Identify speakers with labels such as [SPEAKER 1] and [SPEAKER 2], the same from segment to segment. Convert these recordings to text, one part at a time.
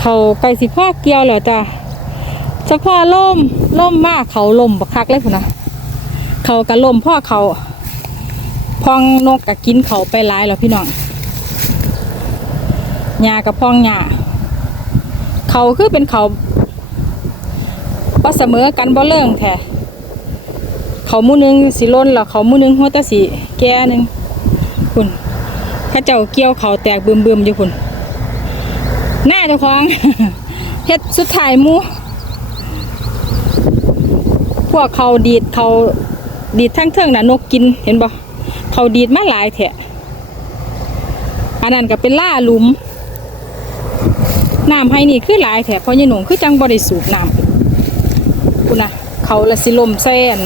[SPEAKER 1] เขาไก่สิพ่อเกี่ยวเหรอจ้ะเฉพาะล่มล่มมากเขาล่มบักคักเลยพุ่นนะเขากะล่มพ่อเขาพองนกกะกินเขาไปหลายแล้วพี่น้องหญ้ากับพองหญ้าเขาคือเป็นเขาบ่เสมอกันบ่เลิ่งแท้เขามู่หนึงสิล้นแล้วเขามู่หนึงหัวตะสีแก่หนึงคุณข้าเจ้าเกี่ยวเขาแตกเบึมๆอยู่คุณ หน้าเจ้าของเฮ็ดสุดท้ายมูพวกเขาดีดเขาดีดทั้งเทิงน่ะนกกินเห็นบ่เขาดีดมาหลายแถะอันนั้นก็เป็นล่าหลุมน้ำให้นี่คือหลายแถะเพราะยายหนุ่งคือจังบ่ได้สูบน้ำคุณน่ะเขาละสิลมแซน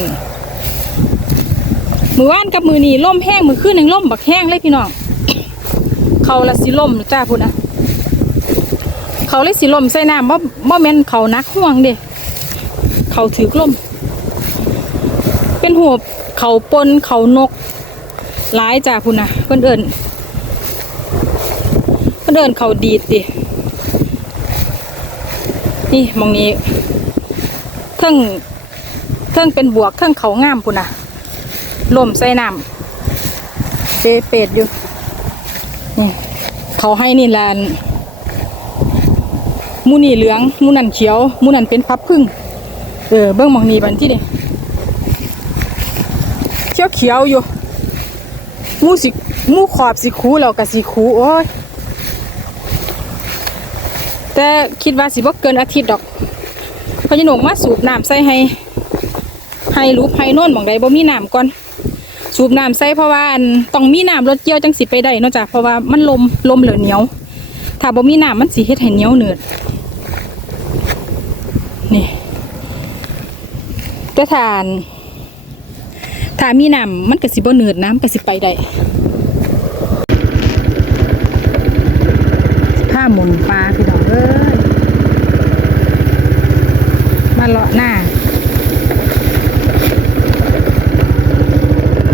[SPEAKER 1] มือว่านกับมือนี่ล่มแห้งมือขึ้นหนึ่งล่มบักแห้งเลยพี่น้องเขาละสิล่มจ้าพุ่นนะ เขาเลยสิลมใส่น้ำบ่บ่แม่นเขานักห่วงเด้เขาถือกลม เป็นหัวเขาปนเขานกหลายจ้าพุ่นะเพิ่อนเอิ้นเพิ่นเอิ้นเขาดีดดินี่มองนี้เทิงเทิงเป็นบวกเทิงเขางามพุ่นะลมใส่น้ำเปเป็ดอยู่นี่เขาให้นี่แลน มูนี่เหลืองมูนันเขียวมูนันเป็นพับพึ่งเออเบิ้งมองนี้บันที่นี่เขียวเขียวอยู่มูสิมูขอบสิคูแล้วกับสิคูโอ้ยแต่คิดว่าสิบ่เกินอาทิตย์ดอกเพราะยายหนงมาสูบน้ำใส่ให้ให้รูปให้น่นมองใดบ่มีน้ำก่อนสูบน้ำใส่เพราะว่าอันต้องมีน้ำรถเกี่ยวจังสิไปได้นาะจ้ะเพราะว่ามันลมลมเหลือเหนียว ถ้าบ่มีน้ำมันสิเฮ็ดให้เหนียวเหนืด นี่แต่ทานถ้ามีน้ำมันก็สิบ่เนืดน้ำก็สิไปได้ผ้าหมุนปลาพี่น้องเอ้ยมาเลาะหน้า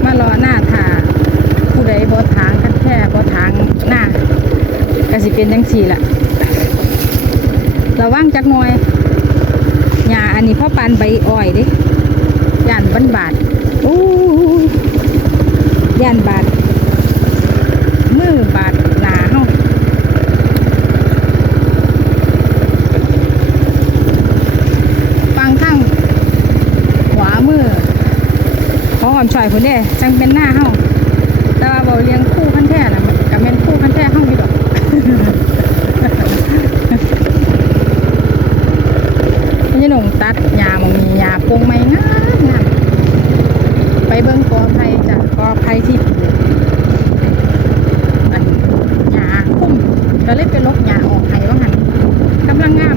[SPEAKER 1] มาเลาะหน้าถ้าผู้ใดบ่ทางกันแค่บ่ทางหน้าก็สิเป็นจังสี่ล่ะระวังจักหน่อย หญ้าอันนี้พ่อปานใบอ้อยดิย่านบันบาดอู้ย่านบาดมือบาดหนาเฮาฟังข้างขวามือขอหอมช่อยพุ่นเด้จังเป็นหน้าเฮาแต่ว่าเบ่เลี้ยงคู่พันแท้น่ะมันก็แม่นคู่พันแท้เฮาอยู่ดอก ตัดหามงมียญ้าปงไม้งามงไปเบิ่งกอไผ่จ้ะกอไผ่ที่ยาคุ้มก็เลยไปลบยาออกไผ่ว่างั้นกำลังงาม